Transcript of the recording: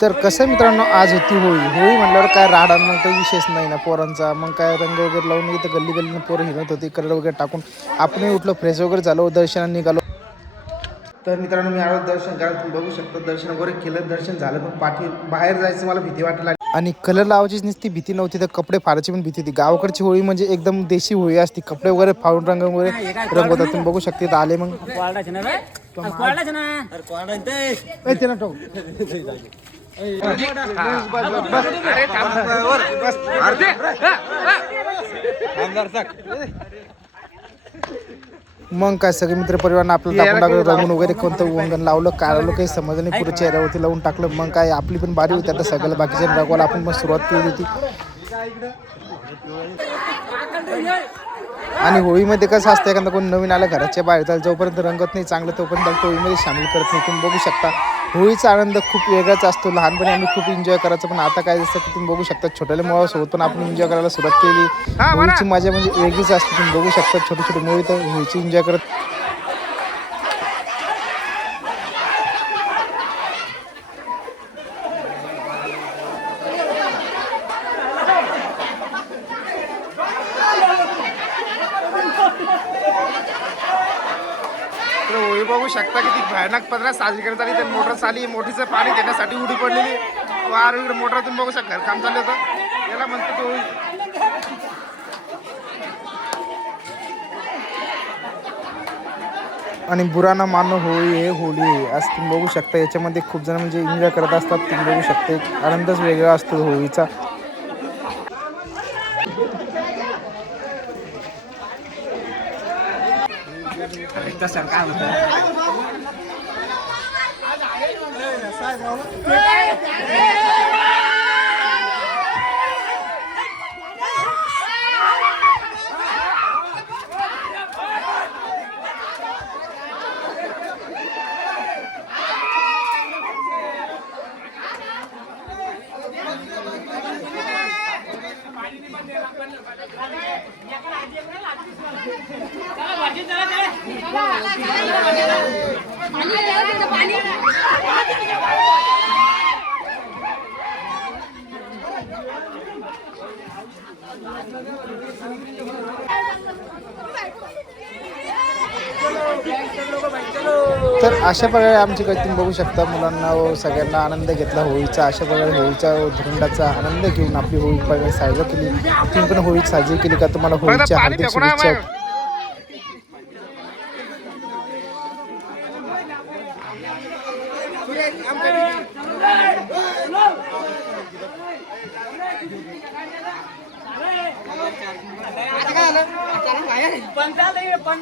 तर कसं मित्रांनो, आज होती होळी. होळी म्हटल्यावर काय राडा मग काही विशेष नाही ना पोरांचा. मग काय रंग वगैरे लावून इथं गल्ली गल्लीनं पोरं हिंडत होती, कलर वगैरे टाकून. आपणही उठलो, फ्रेश वगैरे झालो, दर्शनाला निघालो. तर मित्रांनो, मी आलो दर्शन करायला. तुम्ही बघू शकता दर्शन वगैरे केलं, दर्शन झालं, पण पाठी बाहेर जायचं मला भीती वाटायला लागली. आणि कलर लावायचीच नुसती भीती नव्हती, तर कपडे फाडायची पण भीती होती. गावाकडची होळी म्हणजे एकदम देशी होळी असते. कपडे वगैरे फाडून रंग वगैरे रंगवतात. तुम्ही बघू शकता इथं आले मग मग काय सगळे मित्र परिवारानं आपलं टाकून टाकलं, रंगून वगैरे कोणतं वंगण लावलं, काय लावलं काही समजलं नाही. पुढे चेहऱ्यावरती लावून टाकलं. मग काय आपली पण बारी होती. आता सगळ्याला बाकीच्या रंगवायला आपण पण सुरुवात केली होती. आणि होळीमध्ये कसं असतं, एखादा कोण नवीन आलं घराच्या बाहेर, त्याला जोपर्यंत रंगत नाही चांगलं तोपर्यंत त्याला होळीमध्ये सामील करत नाही. तुम्ही बघू शकता होळीचा आनंद खूप वेगळाच असतो. लहानपणी आम्ही खूप एन्जॉय करायचो, पण आता काय जसं की तुम्ही बघू शकता छोट्याले मुलासोबत पण आपण एन्जॉय करायला सुरुवात केली. होळीची मजा म्हणजे वेगळीच असते. तुम्ही बघू शकता छोटे छोटे मुलं तर होळीची एन्जॉय करत. होळी बघू शकता किती भयानक पद्धतीने साजरी करत आली. तर मोटर चाली, मोठीचं पाणी देण्यासाठी उडी पडलेली. वार इकडे मोटर तुम्ही बघू शकता काम चाललं होतं. याला म्हणतो होळी. आणि बुरा ना मानो होळी आहे, होळी आहे असं तुम्ही बघू शकता. याच्यामध्ये खूप जण म्हणजे एन्जॉय करत असतात. तुम्ही बघू शकता एक आनंदच वेगळा असतो होळीचा. तर अशा प्रकारे आमची काही तुम्ही बघू शकता मुलांना व सगळ्यांना आनंद घेतला होळीचा. अशा प्रकारे होळीचा धुरंडाचा आनंद घेऊन आपली होळी साजरी केली. तुम्ही पण होळी साजरी केली का? तुम्हाला होळीच्या हार्दिक शुभेच्छा. पंत